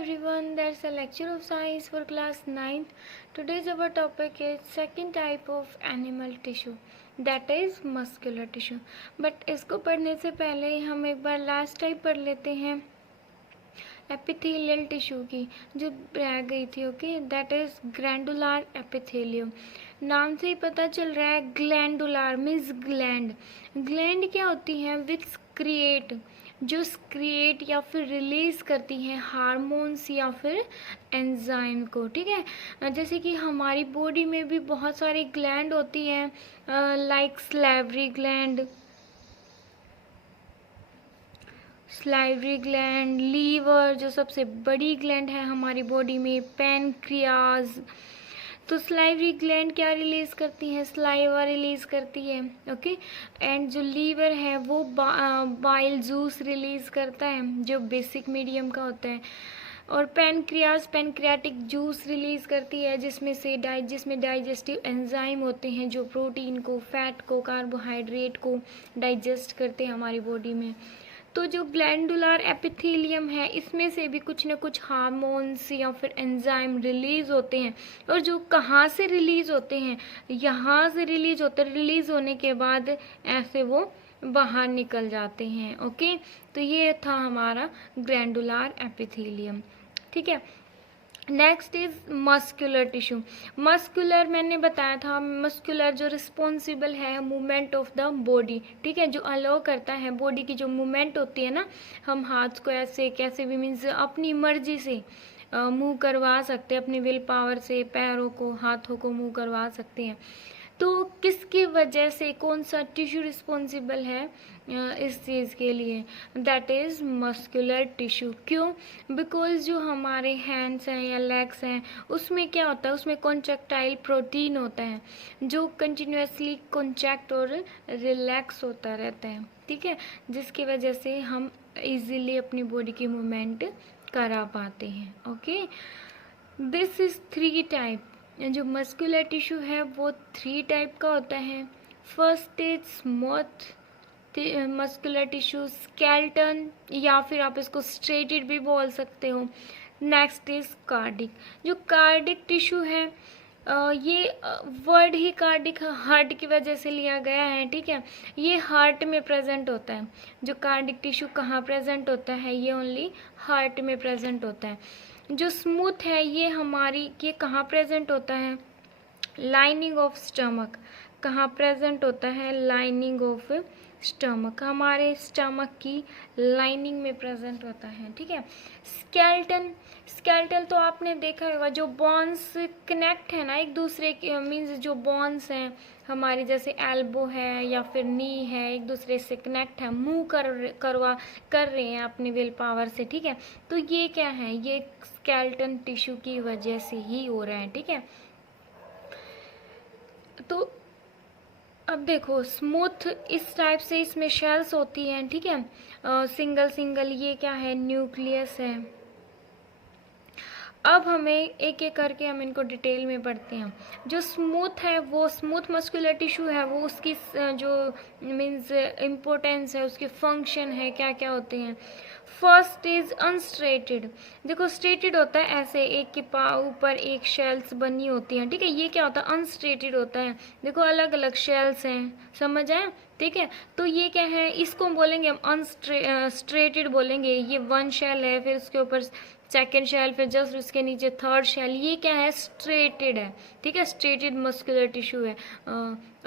everyone, that's a lecture of science for class 9th. Today's our topic is second type of animal tissue, that is muscular tissue. But इसको पढ़ने से पहले हम एक बार last type पढ़ लेते हैं एपिथेलियल टिश्यू की जो रह गई थी. Okay, that is glandular epithelium. नाम से ही पता चल रहा है ग्लैंडुलर मीन्स ग्लैंड. ग्लैंड क्या होती है? विच क्रिएट, जो क्रिएट या फिर रिलीज करती हैं हार्मोन्स या फिर एंजाइम को. ठीक है, जैसे कि हमारी बॉडी में भी बहुत सारी ग्लैंड होती हैं लाइक सलाइवरी ग्लैंड, लीवर जो सबसे बड़ी ग्लैंड है हमारी बॉडी में, पैनक्रियाज. तो सलाइवरी ग्लैंड क्या रिलीज करती है? सलाइवा रिलीज करती है. ओके, एंड जो लीवर है वो बाइल जूस रिलीज करता है जो बेसिक मीडियम का होता है. और पैनक्रियाज पैनक्रियाटिक जूस रिलीज करती है जिसमें डाइजेस्टिव एंजाइम होते हैं जो प्रोटीन को, फैट को, कार्बोहाइड्रेट को डाइजेस्ट करते हैं हमारी बॉडी में. तो जो ग्लैंडुलर एपिथेलियम है इसमें से भी कुछ ना कुछ हार्मोन्स या फिर एंजाइम रिलीज होते हैं. और जो कहाँ से रिलीज होते हैं? यहाँ से रिलीज होते हैं. रिलीज होने के बाद ऐसे वो बाहर निकल जाते हैं. ओके, तो ये था हमारा ग्लैंडुलर एपिथेलियम. ठीक है, next is muscular tissue. Muscular मैंने बताया था, मस्कुलर जो रिस्पॉन्सिबल है मूवमेंट ऑफ द बॉडी. ठीक है, जो अलाउ करता है बॉडी की जो मूवमेंट होती है ना, हम हाथ को ऐसे कैसे भी मीन्स अपनी मर्जी से मूव करवा सकते हैं, अपनी विल पावर से पैरों को, हाथों को मूव करवा सकते हैं. तो किसकी वजह से, कौन सा टिश्यू रिस्पॉन्सिबल है इस चीज़ के लिए? That is muscular tissue. क्यों? बिकॉज जो हमारे हैंड्स हैं या लेग्स हैं उसमें क्या होता है? उसमें कॉन्ट्रैक्टाइल प्रोटीन होता है जो कंटिन्यूसली कॉन्ट्रैक्ट और रिलैक्स होता रहता है. ठीक है, जिसकी वजह से हम इजीली अपनी बॉडी की मूवमेंट करा पाते हैं. Okay, this is 3 type. जो मस्कुलर टिश्यू है वो 3 टाइप का होता है. First is smooth muscular tissue, skeleton, या फिर आप इसको स्ट्रेटेड भी बोल सकते हो. Next is cardiac. जो कार्डिक टिश्यू है ये वर्ड ही कार्डिक हार्ट की वजह से लिया गया है. ठीक है, ये हार्ट में प्रेजेंट होता है. जो कार्डिक टिश्यू कहाँ प्रेजेंट होता है? ये ओनली हार्ट में प्रेजेंट होता है. जो स्मूथ है ये कहाँ प्रेजेंट होता है? Lining of stomach. कहाँ प्रेजेंट होता है? लाइनिंग ऑफ स्टमक, हमारे स्टमक की लाइनिंग में प्रेजेंट होता है. ठीक है, स्केलेटल तो आपने देखा होगा, जो बोन्स कनेक्ट है ना एक दूसरे के, मीन्स जो बोन्स हैं हमारी, जैसे एल्बो है या फिर नी है, एक दूसरे से कनेक्ट है, मूव कर रहे हैं अपनी विल पावर से. ठीक है, तो ये क्या है? ये स्केलेटन टिश्यू की वजह से ही हो रहा है. ठीक है, तो अब देखो स्मूथ इस टाइप से इसमें शेल्स होती हैं. ठीक है, सिंगल ये क्या है? न्यूक्लियस है. अब हमें एक एक करके हम इनको डिटेल में पढ़ते हैं. जो स्मूथ है वो स्मूथ मस्कुलर टिश्यू है वो उसकी जो मीन्स इम्पोर्टेंस है, उसके फंक्शन है, क्या क्या होते हैं. First is unstriated. देखो स्ट्रेटेड होता है ऐसे एक के ऊपर एक शेल्स बनी होती हैं. ठीक है, ये क्या होता है? अनस्ट्रेटेड होता है. देखो अलग अलग शेल्स हैं, समझ आए? ठीक है, तो ये क्या है? इसको बोलेंगे हम अनस्ट्रेटेड बोलेंगे. ये 1 शेल है, फिर उसके ऊपर सेकेंड शेल, फिर जस्ट उसके नीचे 3rd शेल. ये क्या है? स्ट्रेटेड है. ठीक है, स्ट्रेटेड मस्कुलर टिश्यू है.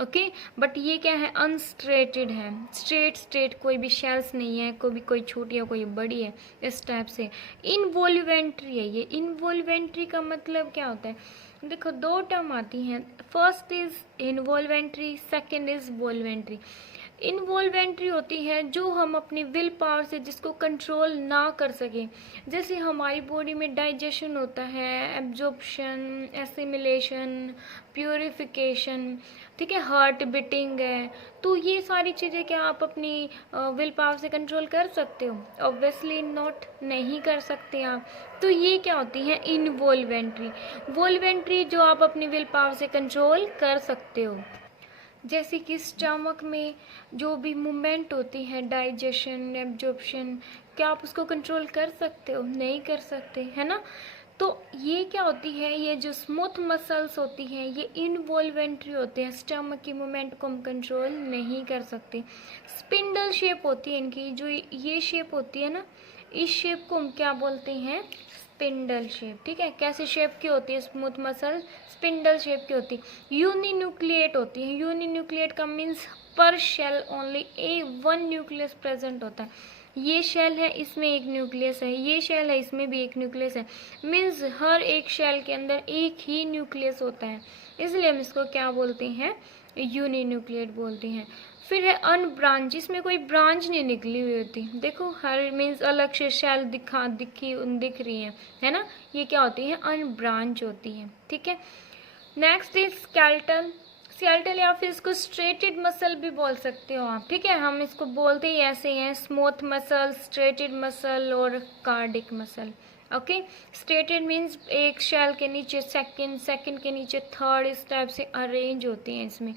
ओके, बट ये क्या है? अनस्ट्रेटेड है. स्ट्रेट कोई भी शेल्स नहीं है, कोई छोटी है कोई बड़ी है, इस टाइप से. इनवॉल्वेंट्री है. ये इनवॉल्वेंट्री का मतलब क्या होता है? देखो 2 टर्म आती हैं. First is involuntary, second is voluntary. Involuntary होती है जो हम अपनी विल पावर से जिसको कंट्रोल ना कर सकें. जैसे हमारी बॉडी में डाइजेशन होता है, एब्जॉर्प्शन, एसिमिलेशन, प्यूरिफिकेशन. ठीक है, हार्ट बीटिंग है. तो ये सारी चीज़ें क्या आप अपनी विल पावर से कंट्रोल कर सकते हो? ऑब्वियसली नॉट, नहीं कर सकते आप. तो ये क्या होती है? इनवॉल्वेंट्री. वॉल्वेंट्री जो आप अपनी विल पावर से कंट्रोल कर सकते हो. जैसे कि स्टमक में जो भी मूवमेंट होती है, डाइजेशन, एब्जॉर्प्शन, क्या आप उसको कंट्रोल कर सकते हो? नहीं कर सकते, है ना। तो ये क्या होती है, ये जो स्मूथ मसल्स होती हैं ये इनवॉल्वेंट्री होते हैं, स्टमक की मूवमेंट को हम कंट्रोल नहीं कर सकते। स्पिंडल शेप होती है इनकी, जो ये शेप होती है ना, इस शेप को हम क्या बोलते हैं? Spindle shape. ठीक है, कैसे शेप की होती है स्मूथ मसल? स्पिंडल शेप की होती है। यूनिन्यूक्लिएट होती है। यूनिन्यूक्लिएट का मीन्स पर शेल ओनली ए वन न्यूक्लियस प्रेजेंट होता है। ये शेल है, इसमें एक न्यूक्लियस है, ये शेल है, इसमें भी एक न्यूक्लियस है। मीन्स हर एक शेल के अंदर एक ही न्यूक्लियस होता है, इसलिए हम इसको क्या बोलते हैं? यूनिन्यूक्लिएट बोलते हैं। फिर है अनब्रांच, इसमें कोई ब्रांच नहीं निकली हुई होती। देखो हर मीन्स अलग से शेल दिख रही है ना, ये क्या होती है? अनब्रांच होती है। ठीक है, नेक्स्ट इज स्केलेटल। स्केलेटल या फिर इसको स्ट्रेटेड मसल भी बोल सकते हो आप। ठीक है, हम इसको बोलते ही ऐसे हैं, स्मूथ मसल, स्ट्रेटेड मसल और cardiac muscle. Okay, striated means एक शेल के नीचे सेकंड, सेकंड के नीचे थर्ड, इस टाइप से अरेंज होती हैं इसमें।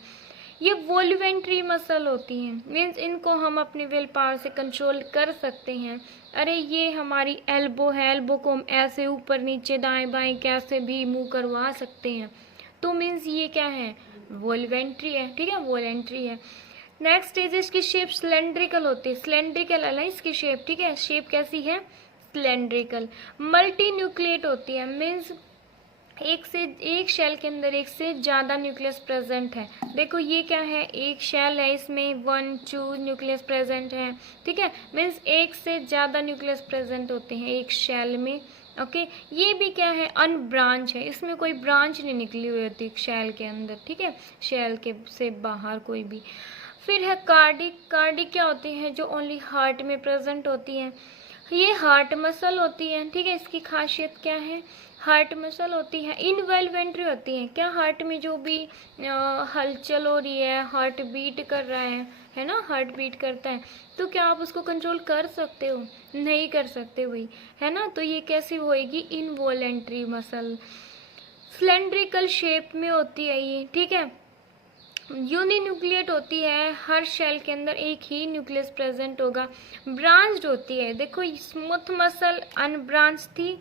ये वॉल्यूमेंट्री मसल होती हैं, मीन्स इनको हम अपने विल पावर से कंट्रोल कर सकते हैं। अरे ये हमारी एल्बो है, एल्बो को हम ऐसे ऊपर नीचे दाएं बाएं कैसे भी मूव करवा सकते हैं, तो मीन्स ये क्या है? वॉल्यूमेंट्री है। ठीक है, वॉलेंट्री है। नेक्स्ट स्टेज है, इसकी शेप सिलेंड्रिकल होती है। सिलेंड्रिकल है ना इसकी शेप। ठीक है, शेप कैसी है? सिलेंड्रिकल। मल्टी न्यूक्लिएट होती है, मीन्स एक शेल के अंदर एक से ज़्यादा न्यूक्लियस प्रेजेंट है। देखो ये क्या है? एक शेल है, इसमें 1 2 न्यूक्लियस प्रेजेंट है। ठीक है, मीन्स एक से ज़्यादा न्यूक्लियस प्रेजेंट होते हैं एक शेल में। ओके, ये भी क्या है? अनब्रांच है, इसमें कोई ब्रांच नहीं निकली हुई होती शेल के अंदर। ठीक है, शेल के से बाहर कोई भी। फिर है कार्डिक। कार्डिक क्या होती है? जो ओनली हार्ट में प्रेजेंट होती है। ये हार्ट मसल होती है। ठीक है, इसकी खासियत क्या है? हार्ट मसल होती है, इनवॉल्वेंट्री होती है। क्या हार्ट में जो भी हलचल हो रही है, हार्ट बीट कर रहा है ना, हार्ट बीट करता है, तो क्या आप उसको कंट्रोल कर सकते हो? नहीं कर सकते भाई, है ना। तो ये कैसी होएगी? Involuntary muscle. सिलेंड्रिकल शेप में होती है ये। ठीक है, यूनिन्यूक्लिएट होती है, हर शेल के अंदर एक ही न्यूक्लियस प्रेजेंट होगा। ब्रांच्ड होती है। देखो स्मूथ मसल अनब्रांच थी,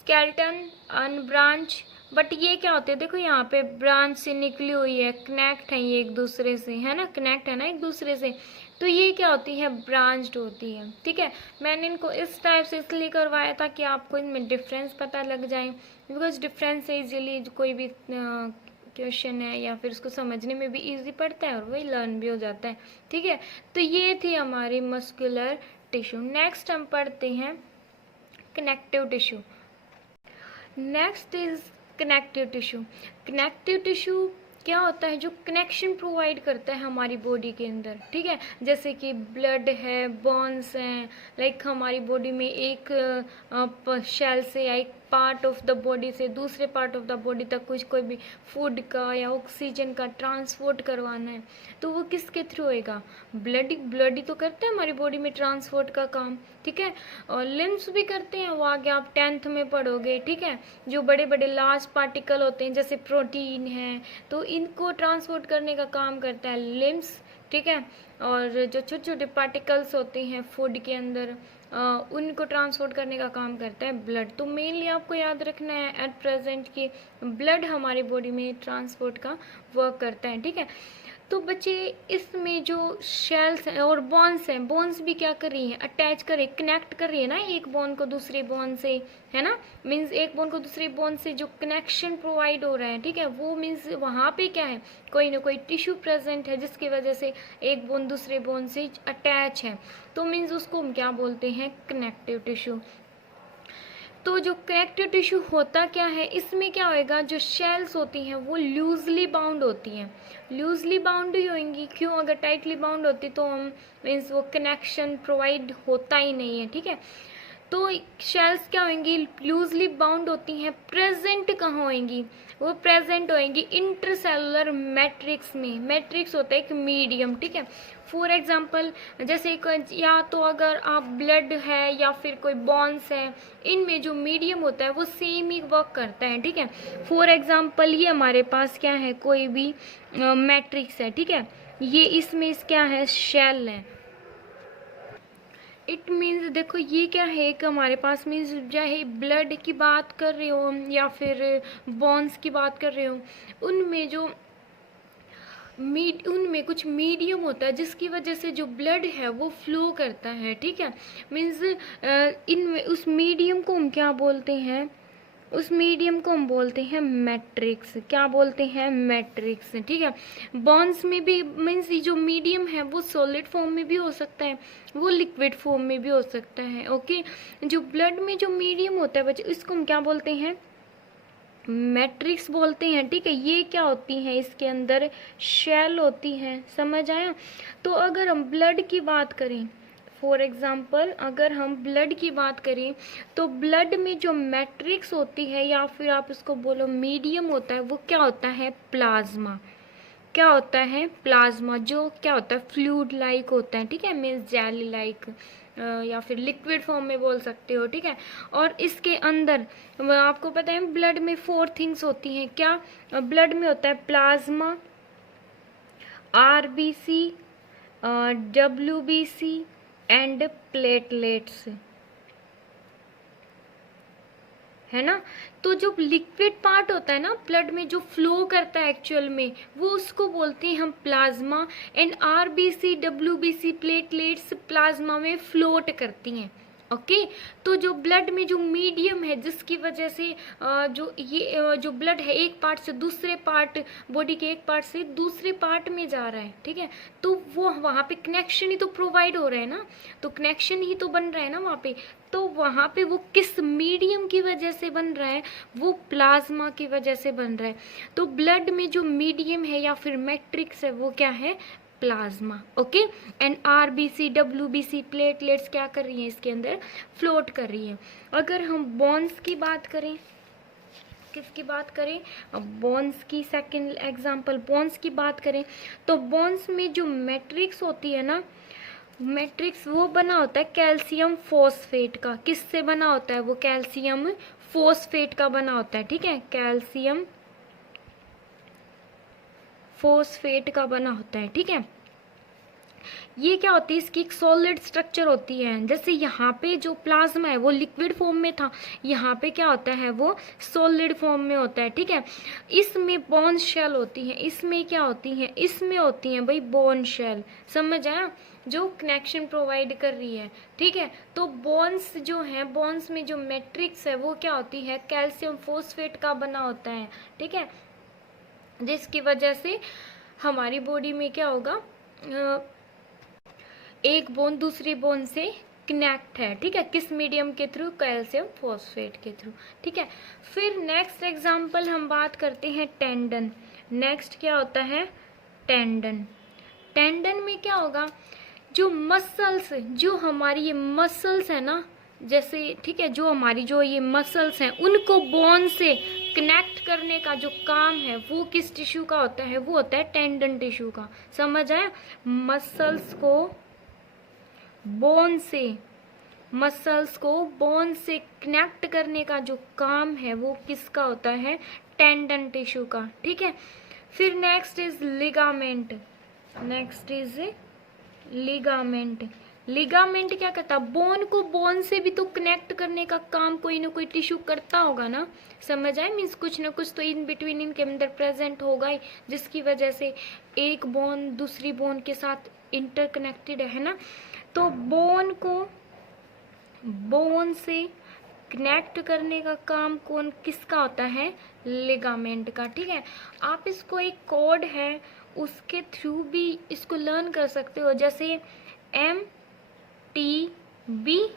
स्केलेटन अनब्रांच, बट ये क्या होते हैं? देखो यहाँ पे ब्रांच से निकली हुई है, कनेक्ट है ये एक दूसरे से, है ना, कनेक्ट है ना एक दूसरे से, तो ये क्या होती है? ब्रांच्ड होती है। ठीक है, मैंने इनको इस टाइप से इसलिए करवाया था कि आपको इनमें डिफरेंस पता लग जाए, बिकॉज डिफरेंस से इजीली कोई भी क्वेश्चन है या फिर उसको समझने में भी इजी पड़ता है और वही लर्न भी हो जाता है। ठीक है, तो ये थी हमारी मस्कुलर टिश्यू। नेक्स्ट हम पढ़ते हैं connective tissue. Next is connective tissue. Connective tissue क्या होता है? जो कनेक्शन प्रोवाइड करता है हमारी बॉडी के अंदर। ठीक है, जैसे कि ब्लड है, बोन्स हैं, लाइक हमारी बॉडी में एक शेल से या एक पार्ट ऑफ द बॉडी से दूसरे पार्ट ऑफ द बॉडी तक कुछ कोई भी फूड का या ऑक्सीजन का ट्रांसपोर्ट करवाना है, तो वो किसके थ्रू होएगा? ब्लड ही तो करता है हमारी बॉडी में ट्रांसपोर्ट का काम। ठीक है, और लिम्स भी करते हैं, वो आगे आप 10th में पढ़ोगे। ठीक है, जो बड़े बड़े लार्ज पार्टिकल होते हैं जैसे प्रोटीन है, तो इनको ट्रांसपोर्ट करने का काम करता है लिम्स। ठीक है, और जो छोटे छोटे पार्टिकल्स होते हैं फूड के अंदर, उनको ट्रांसपोर्ट करने का काम करता है ब्लड। तो मेनली आपको याद रखना है एट प्रेजेंट कि ब्लड हमारी बॉडी में ट्रांसपोर्ट का वर्क करता है। ठीक है, तो बच्चे इसमें जो शेल्स हैं और बोन्स हैं, बोन्स भी क्या कर रही हैं? अटैच कर रही, कनेक्ट कर रही है ना एक बोन को दूसरे बोन से, है ना। मीन्स एक बोन को दूसरे बोन से जो कनेक्शन प्रोवाइड हो रहा है, ठीक है, वो मीन्स वहाँ पे क्या है? कोई ना कोई टिश्यू प्रेजेंट है जिसकी वजह से एक बोन दूसरे बोन से अटैच है, तो मीन्स उसको हम क्या बोलते हैं? Connective tissue. तो जो कनेक्टिव टिश्यू होता क्या है? इसमें क्या होएगा? जो शेल्स होती हैं वो लूजली बाउंड होती हैं। लूजली बाउंड ही होंगी, क्यों? अगर टाइटली बाउंड होती तो हम मीन्स वो कनेक्शन प्रोवाइड होता ही नहीं है। ठीक है, तो शेल्स क्या होंगी? लूजली बाउंड होती हैं। प्रेजेंट कहाँ होंगी? वो प्रेजेंट होंगी इंटरसेलुलर मैट्रिक्स में। मैट्रिक्स होता है एक मीडियम। ठीक है, फॉर एग्जांपल जैसे या तो अगर आप ब्लड है या फिर कोई बॉन्स है, इनमें जो मीडियम होता है वो सेम ही वर्क करता है। ठीक है, फॉर एग्जांपल ये हमारे पास क्या है? कोई भी मैट्रिक्स है। ठीक है, ये इसमें क्या है? शेल है। इट मीन्स देखो ये क्या है कि हमारे पास मीन्स चाहे ब्लड की बात कर रहे हो या फिर बॉन्स की बात कर रहे हो, उनमें जो उनमें कुछ मीडियम होता है जिसकी वजह से जो ब्लड है वो फ्लो करता है, ठीक है। मीन्स इनमें उस मीडियम को हम क्या बोलते हैं, उस मीडियम को हम बोलते हैं मैट्रिक्स। क्या बोलते हैं? मैट्रिक्स, ठीक है। बॉन्ड्स में भी मीन्स जो मीडियम है वो सॉलिड फॉर्म में भी हो सकता है, वो लिक्विड फॉर्म में भी हो सकता है, ओके। जो ब्लड में जो मीडियम होता है बच्चे, इसको हम क्या बोलते हैं? मैट्रिक्स बोलते हैं, ठीक है। ये क्या होती हैं? इसके अंदर शेल होती है, समझ आया। तो अगर हम ब्लड की बात करें, फॉर एग्जाम्पल अगर हम ब्लड की बात करें तो ब्लड में जो मैट्रिक्स होती है या फिर आप उसको बोलो मीडियम होता है, वो क्या होता है? प्लाज्मा। क्या होता है? प्लाज्मा। जो क्या होता है? फ्लूइड लाइक होता है, ठीक है, मीन्स जेली लाइक या फिर लिक्विड फॉर्म में बोल सकते हो, ठीक है। और इसके अंदर आपको पता है ब्लड में 4 थिंग्स होती हैं। क्या? ब्लड में होता है plasma, RBC, WBC and platelets, है ना। तो जो लिक्विड पार्ट होता है ना ब्लड में, जो फ्लो करता है एक्चुअल में, वो उसको बोलते हैं हम plasma. And RBC, WBC, platelets plasma में फ्लोट करती हैं, ओके। तो जो ब्लड में जो मीडियम है जिसकी वजह से जो ब्लड है एक पार्ट से दूसरे पार्ट, बॉडी के एक पार्ट से दूसरे पार्ट में जा रहा है, ठीक है। तो वो वहाँ पे कनेक्शन ही तो प्रोवाइड हो रहा है ना, तो कनेक्शन ही तो बन रहा है ना वहाँ पे। तो वहाँ पे वो किस मीडियम की वजह से बन रहा है? वो प्लाज्मा की वजह से बन रहा है। तो ब्लड में जो मीडियम है या फिर मैट्रिक्स है वो क्या है? Plasma, okay. And RBC, WBC, platelets क्या कर रही हैं? इसके अंदर फ्लोट कर रही हैं। अगर हम बॉन्स की बात करें, किसकी बात करें? बॉन्स की, सेकंड एग्जांपल बॉन्स की बात करें तो बॉन्स में जो मैट्रिक्स होती है ना, मैट्रिक्स वो बना होता है कैल्शियम फॉस्फेट का। किससे बना होता है वो? कैल्शियम फॉस्फेट का बना होता है, ठीक है। कैल्शियम फॉस्फेट का बना होता है, ठीक है। ये क्या होती है? इसकी एक सॉलिड स्ट्रक्चर होती है। जैसे यहाँ पे जो प्लाज्मा है वो लिक्विड फॉर्म में था, यहाँ पे क्या होता है? वो सॉलिड फॉर्म में होता है, ठीक है। इसमें बोन शेल होती है। इसमें क्या होती है? इसमें होती है भाई बोन शेल, समझ आया, जो कनेक्शन प्रोवाइड कर रही है, ठीक है। तो बोन्स जो है, बोन्स में जो मैट्रिक्स है वो क्या होती है? कैल्शियम फॉस्फेट का बना होता है, ठीक है। जिसकी वजह से हमारी बॉडी में क्या होगा? एक बोन दूसरी बोन से कनेक्ट है, ठीक है। किस मीडियम के थ्रू? कैल्शियम फॉस्फेट के थ्रू, ठीक है। फिर नेक्स्ट एग्जांपल हम बात करते हैं टेंडन। नेक्स्ट क्या होता है? टेंडन। टेंडन में क्या होगा? जो मसल्स, जो हमारी ये मसल्स है ना, जैसे, ठीक है, जो हमारी जो ये मसल्स हैं उनको बोन से कनेक्ट करने का जो काम है वो किस टिश्यू का होता है? वो होता है टेंडन टिश्यू का, समझ आया। मसल्स को बोन से, मसल्स को बोन से कनेक्ट करने का जो काम है वो किसका होता है? टेंडन टिश्यू का, ठीक है। फिर next is ligament. Next is ligament. Ligament क्या करता है? बोन को बोन से भी तो कनेक्ट करने का काम कोई ना कोई टिश्यू करता होगा ना, समझ आए। मीन्स कुछ ना कुछ तो इन बिटवीन इनके अंदर प्रेजेंट होगा ही, जिसकी वजह से एक बोन दूसरी बोन के साथ इंटरकनेक्टेड है ना। तो बोन को बोन से कनेक्ट करने का काम कौन किसका होता है? लिगामेंट का, ठीक है। आप इसको एक कोड है उसके थ्रू भी इसको लर्न कर सकते हो, जैसे MTB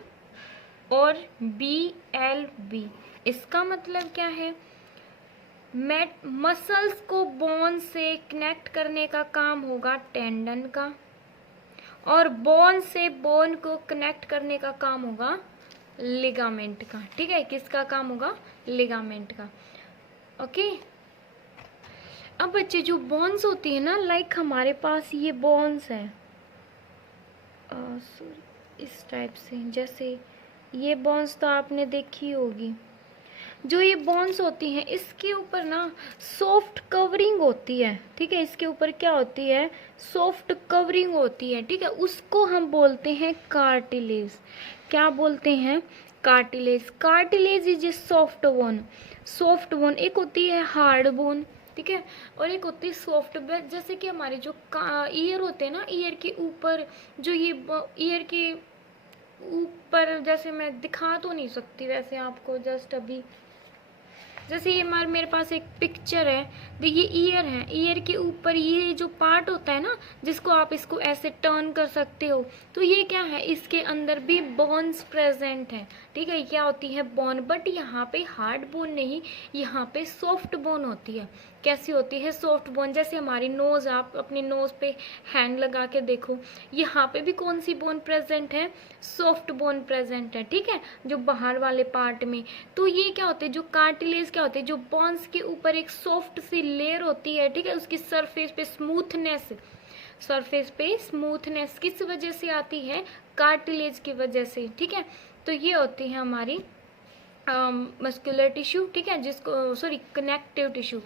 और BLB। इसका मतलब क्या है? मसल्स को बोन से कनेक्ट करने का काम होगा टेंडन का, और बोन से बोन को कनेक्ट करने का काम होगा लिगामेंट का, ठीक है। किसका काम होगा? लिगामेंट का, ओके। अब बच्चे जो बोन्स होती है ना, लाइक हमारे पास ये बोन्स है इस टाइप से, जैसे ये बोन्स तो आपने देखी होगी। जो ये बोन्स होती हैं इसके ऊपर ना सॉफ्ट कवरिंग होती है, ठीक है, इसके ऊपर क्या होती है, सॉफ्ट कवरिंग होती है, ठीक है, उसको हम बोलते हैं कार्टिलेज। क्या बोलते हैं, cartilage. Cartilage is a soft bone. Soft bone एक होती है हार्ड बोन, ठीक है, और एक होती है सॉफ्ट बोन। जैसे कि हमारे जो ईयर होते हैं ना, ईयर के ऊपर जो ये ईयर के ऊपर, जैसे मैं दिखा तो नहीं सकती वैसे आपको, जस्ट अभी जैसे ये मेरे पास एक पिक्चर है, देखिए ईयर है, ईयर के ऊपर ये जो पार्ट होता है ना, जिसको आप इसको ऐसे टर्न कर सकते हो, तो ये क्या है, इसके अंदर भी बोन्स प्रेजेंट है, ठीक है, क्या होती है, बोन, बट यहाँ पे हार्ड बोन नहीं, यहाँ पे सॉफ्ट बोन होती है। कैसी होती है, सॉफ्ट बोन। जैसे हमारी नोज, आप अपनी नोज पे हैंड लगा के देखो, यहाँ पे भी कौन सी बोन प्रेजेंट है, सॉफ्ट बोन प्रेजेंट है, ठीक है, जो बाहर वाले पार्ट में। तो ये क्या होते हैं, जो कार्टिलेज क्या होते हैं, जो बोन्स के ऊपर एक सॉफ्ट सी लेयर होती है, ठीक है, उसकी सरफेस पे स्मूथनेस, सरफेस पे स्मूथनेस किस वजह से आती है, कार्टिलेज की वजह से, ठीक है। तो ये होती है हमारी मस्कुलर टिश्यू, ठीक है, जिसको sorry connective tissue.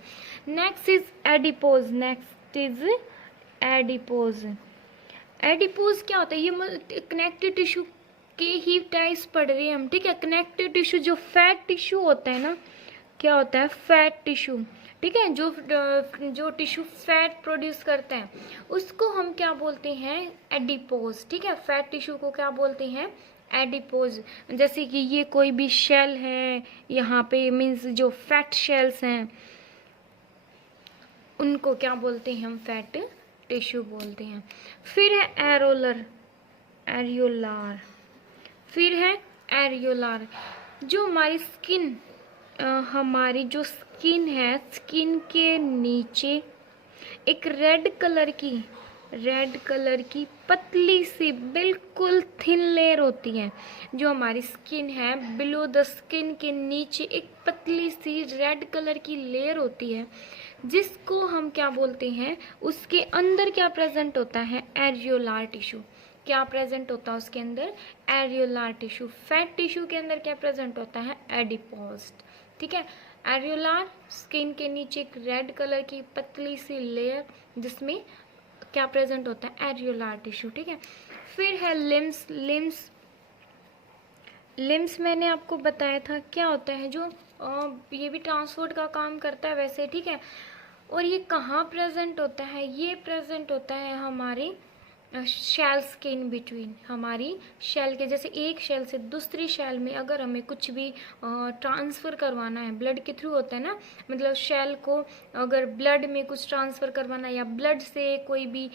Next is adipose. Next is adipose. Adipose क्या होता है, ये कनेक्टिव टिश्यू के ही टाइप्स पढ़ रहे हैं हम, ठीक है। कनेक्टिव टिश्यू जो फैट टिश्यू होता है ना, क्या होता है, फैट टिश्यू, ठीक है, जो टिश्यू फैट प्रोड्यूस करते हैं उसको हम क्या बोलते हैं, एडिपोज, ठीक है। फैट टिश्यू को क्या बोलते हैं, एडिपोज। जैसे कि ये कोई भी शेल है यहाँ पे, मीन्स जो फैट शेल्स हैं उनको क्या बोलते हैं, हम फैट टिश्यू बोलते हैं। फिर है एरोलर, एरियोलार। फिर है एरियोलार। जो हमारी स्किन, हमारी जो स्किन है, स्किन के नीचे एक रेड कलर की पतली सी बिल्कुल थिन लेयर होती है। जो हमारी स्किन है, बिलो द स्किन के नीचे एक पतली सी रेड कलर की लेयर होती है, जिसको हम क्या बोलते हैं, उसके अंदर क्या प्रेजेंट होता है, एरियोलार टिश्यू। क्या प्रेजेंट होता है उसके अंदर, एरियोलार टिश्यू। फैट टिश्यू के अंदर क्या प्रेजेंट होता है, एडिपोज, ठीक है। एरियोलार, स्किन के नीचे एक रेड कलर की पतली सी लेयर, जिसमें क्या प्रेजेंट होता है, एरियोलार टिश्यू, ठीक है। फिर है लिम्स। लिम्स मैंने आपको बताया था क्या होता है, जो ये भी ट्रांसपोर्ट का काम करता है वैसे, ठीक है। और ये कहाँ प्रेजेंट होता है, ये प्रेजेंट होता है हमारे शेल्स के इन बिटवीन। हमारी शेल के, जैसे एक शेल से दूसरी शेल में अगर हमें कुछ भी ट्रांसफ़र करवाना है, ब्लड के थ्रू होता है ना, मतलब शेल को अगर ब्लड में कुछ ट्रांसफ़र करवाना है, या ब्लड से कोई भी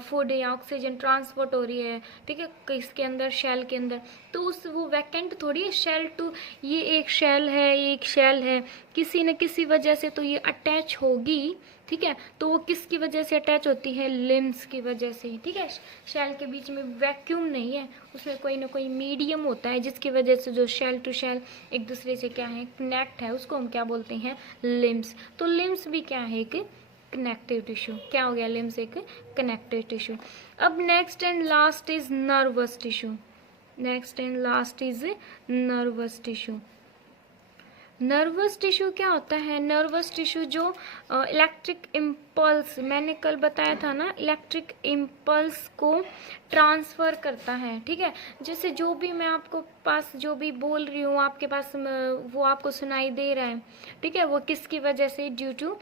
फूड या ऑक्सीजन ट्रांसपोर्ट हो रही है, ठीक है, इसके अंदर, शेल के अंदर, तो उस वो वैकेंट थोड़ी है शेल टू, ये एक शेल है, किसी न किसी वजह से तो ये अटैच होगी, ठीक है। तो वो किसकी वजह से अटैच होती है, लिम्स की वजह से, ठीक है। शेल के बीच में वैक्यूम नहीं है, उसमें कोई ना कोई मीडियम होता है, जिसकी वजह से जो शेल टू शेल एक दूसरे से क्या है, कनेक्ट है, उसको हम क्या बोलते हैं, लिम्स। तो लिम्स भी क्या है, एक कनेक्टिव टिश्यू। क्या हो गया, लिम्स एक कनेक्टिव टिश्यू। अब next and last is nervous tissue. Next and last is nervous tissue. Nervous tissue क्या होता है, नर्वस टिश्यू जो इलेक्ट्रिक इम्पल्स, मैंने कल बताया था ना, इलेक्ट्रिक इम्पल्स को ट्रांसफ़र करता है, ठीक है। जैसे जो भी मैं आपको पास जो भी बोल रही हूँ, आपके पास वो आपको सुनाई दे रहा है, ठीक है, वो किसकी वजह से, ड्यू टू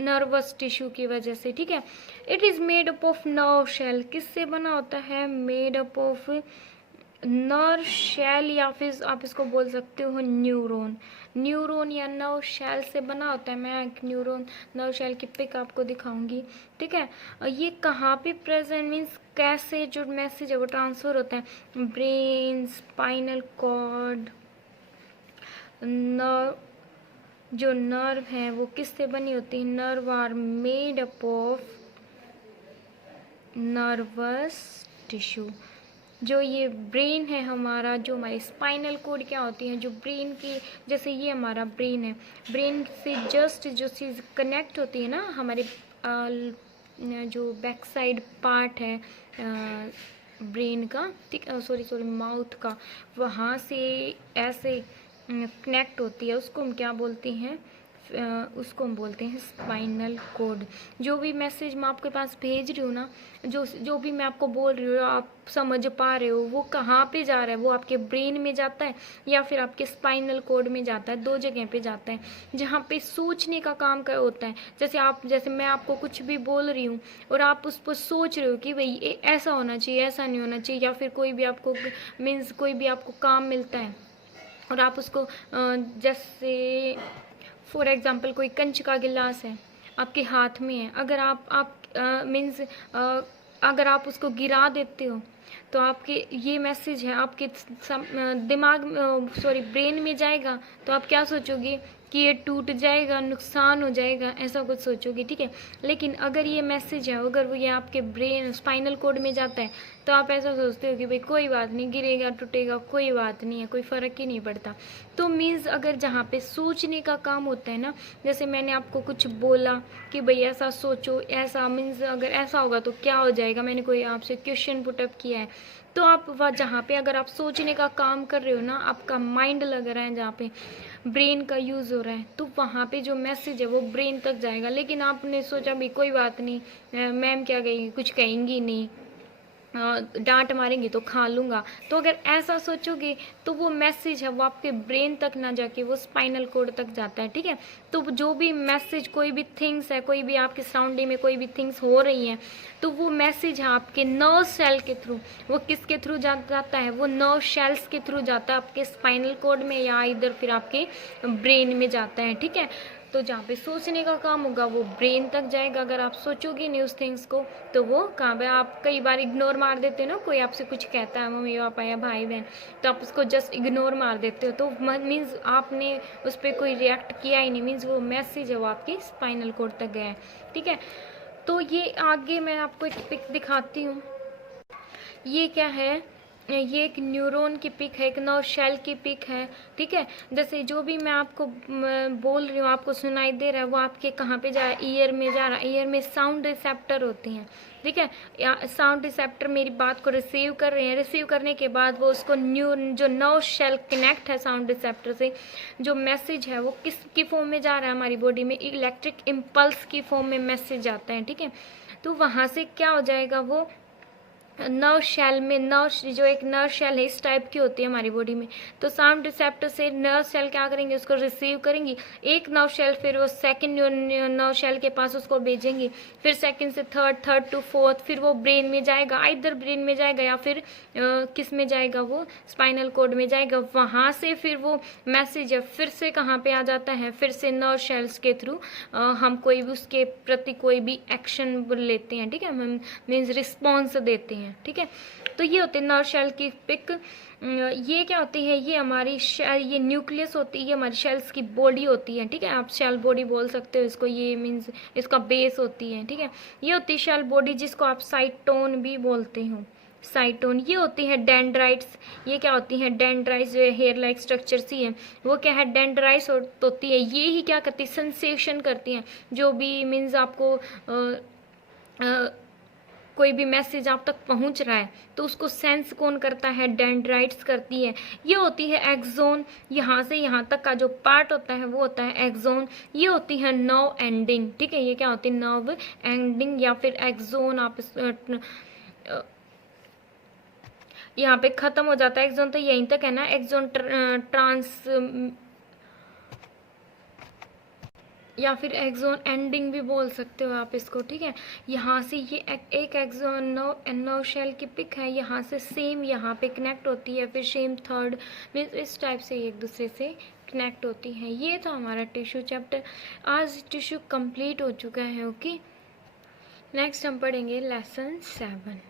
नर्वस टिश्यू की वजह से, ठीक है। It is made up of nerve cell. किससे बना होता है, made up of nerve cell, या फिर आप इसको बोल सकते हो न्यूरॉन। न्यूरॉन या नर्व शेल से बना होता है। मैं एक न्यूरॉन नर्व शेल की पिक आपको दिखाऊंगी, ठीक है। ये कहाँ पे प्रेजेंट, मीन्स कैसे जो मैसेज है वो ट्रांसफर होता है, ब्रेन, स्पाइनल कॉर्ड, नर्व, जो नर्व है वो किससे बनी होती है, nerve are made up of nervous tissue. जो ये ब्रेन है हमारा, जो हमारी स्पाइनल कोड क्या होती है, जो ब्रेन की, जैसे ये हमारा ब्रेन है, ब्रेन से जस्ट जो चीज़ कनेक्ट होती है ना, हमारे जो बैक साइड पार्ट है ब्रेन का, ठीक, सॉरी माउथ का, वहाँ से ऐसे कनेक्ट होती है उसको हम क्या बोलते हैं, उसको हम बोलते हैं स्पाइनल कोड। जो भी मैसेज मैं आपके पास भेज रही हूँ ना, जो भी मैं आपको बोल रही हूँ आप समझ पा रहे हो, वो कहाँ पे जा रहा है, वो आपके ब्रेन में जाता है या फिर आपके स्पाइनल कोड में जाता है। दो जगह पे जाता है जहाँ पे सोचने का काम का होता है। जैसे मैं आपको कुछ भी बोल रही हूँ और आप उस पर सोच रहे हो कि भाई ऐसा होना चाहिए, ऐसा नहीं होना चाहिए, या फिर कोई भी आपको मीन्स कोई भी आपको काम मिलता है और आप उसको जैसे फॉर एग्जाम्पल कोई कंच का गिलास है आपके हाथ में है, अगर आप मीन्स अगर आप उसको गिरा देते हो तो आपके ये मैसेज है आपके दिमाग सॉरी ब्रेन में जाएगा, तो आप क्या सोचोगे कि ये टूट जाएगा, नुकसान हो जाएगा, ऐसा कुछ सोचोगे, ठीक है। लेकिन अगर ये मैसेज है, अगर वो ये आपके ब्रेन स्पाइनल कोड में जाता है तो आप ऐसा सोचते हो कि भाई कोई बात नहीं, गिरेगा टूटेगा कोई बात नहीं है, कोई फ़र्क ही नहीं पड़ता। तो मीन्स अगर जहाँ पे सोचने का काम होता है ना, जैसे मैंने आपको कुछ बोला कि भाई ऐसा सोचो, ऐसा मीन्स अगर ऐसा होगा तो क्या हो जाएगा, मैंने कोई आपसे क्वेश्चन पुटअप किया है, तो आप वह जहाँ पे अगर आप सोचने का काम कर रहे हो ना, आपका माइंड लग रहा है, जहाँ पे ब्रेन का यूज़ हो रहा है, तो वहाँ पे जो मैसेज है वो ब्रेन तक जाएगा। लेकिन आपने सोचा भी कोई बात नहीं, मैम क्या कहेंगी, कुछ कहेंगी नहीं, डांट मारेंगे तो खा लूँगा, तो अगर ऐसा सोचोगे तो वो मैसेज है वो आपके ब्रेन तक ना जाके वो स्पाइनल कोड तक जाता है, ठीक है। तो जो भी मैसेज, कोई भी थिंग्स है, कोई भी आपके सराउंडिंग में कोई भी थिंग्स हो रही हैं, तो वो मैसेज है आपके नर्व सेल के थ्रू, वो किसके थ्रू जाता है, वो नर्व सेल्स के थ्रू जाता है, आपके स्पाइनल कोड में या इधर फिर आपके ब्रेन में जाता है, ठीक है। तो जहाँ पे सोचने का काम होगा वो ब्रेन तक जाएगा। अगर आप सोचोगे नहीं उस थिंग्स को तो वो कहाँ पे, आप कई बार इग्नोर मार देते हो ना, कोई आपसे कुछ कहता है, मम्मी पापा या भाई बहन, तो आप उसको जस्ट इग्नोर मार देते हो, तो मीन्स आपने उस पर कोई रिएक्ट किया ही नहीं, मीन्स वो मैसेज है वो आपकी स्पाइनल कोड तक गया है, ठीक है। तो ये आगे मैं आपको एक पिक दिखाती हूँ। ये क्या है, ये एक न्यूरॉन की पिक है, एक नर्व शेल की पिक है, ठीक है। जैसे जो भी मैं आपको बोल रही हूँ आपको सुनाई दे रहा है, वो आपके कहाँ पे जा रहा है, ईयर में जा रहा है। ईयर में साउंड रिसेप्टर होते हैं, ठीक है। साउंड रिसेप्टर मेरी बात को रिसीव कर रहे हैं, रिसीव करने के बाद वो उसको जो नर्व शेल कनेक्ट है साउंड रिसेप्टर से, जो मैसेज है वो किसकी फॉर्म में जा रहा है, हमारी बॉडी में इलेक्ट्रिक इम्पल्स की फॉर्म में मैसेज आता है, ठीक है। तो वहाँ से क्या हो जाएगा, वो नर्व शेल में, जो एक नर्व शेल है इस टाइप की होती है हमारी बॉडी में, तो साउंड रिसेप्टर से नर्व शेल क्या करेंगे, उसको रिसीव करेंगी, एक नर्व शेल फिर वो सेकंड नर्व शेल के पास उसको भेजेंगी, फिर सेकंड से थर्ड टू फोर्थ, फिर वो ब्रेन में जाएगा, इधर ब्रेन में जाएगा या फिर किस में जाएगा, वो स्पाइनल कोड में जाएगा। वहाँ से फिर वो मैसेज है फिर से कहाँ पे आ जाता है, फिर से नर्व शेल्स के थ्रू हम कोई भी उसके प्रति कोई भी एक्शन लेते हैं, ठीक है, मीन्स रिस्पॉन्स देते हैं, ठीक है। तो ये होते हैं नर्व शेल की पिक। ये क्या होती है, ये हमारी शेल, ये न्यूक्लियस होती है, ये हमारी शेल्स की बॉडी होती है, ठीक है। आप शेल बॉडी बोल सकते हो इसको, ये मीन्स इसका बेस होती है, ठीक है। ये होती है शेल बॉडी, जिसको आप साइटोन भी बोलते हो, साइटोन। ये होती है डेंड्राइट्स। ये क्या होती है, डेंड्राइट्स जो हेयर लाइक स्ट्रक्चर सी है, वो क्या है, डेंड्राइट्स होती है। ये ही क्या करती है, सेंसेशन करती हैं, जो भी मीन्स आपको कोई भी मैसेज आप तक पहुंच रहा है तो उसको सेंस कौन करता है, डेंड्राइट्स करती है। ये होती है एक्सोन, यहाँ से यहाँ तक का जो पार्ट होता है वो होता है एक्सोन। ये होती है नर्व एंडिंग, ठीक है। ये क्या होती है, नर्व एंडिंग या फिर एक्सोन। आप यहाँ पे खत्म हो जाता है एक्सोन, तो यहीं तक है ना, एक्सोन ट्रांस या फिर एक्सोन एंडिंग भी बोल सकते हो आप इसको, ठीक है। यहाँ से ये एक एक्सोन नर्व शेल की पिक है, यहाँ से सेम यहाँ पे कनेक्ट होती है, फिर सेम थर्ड मीन्स इस टाइप से एक दूसरे से कनेक्ट होती है। ये था हमारा टिश्यू चैप्टर। आज टिश्यू कंप्लीट हो चुका है, ओके। नेक्स्ट हम पढ़ेंगे लेसन 7।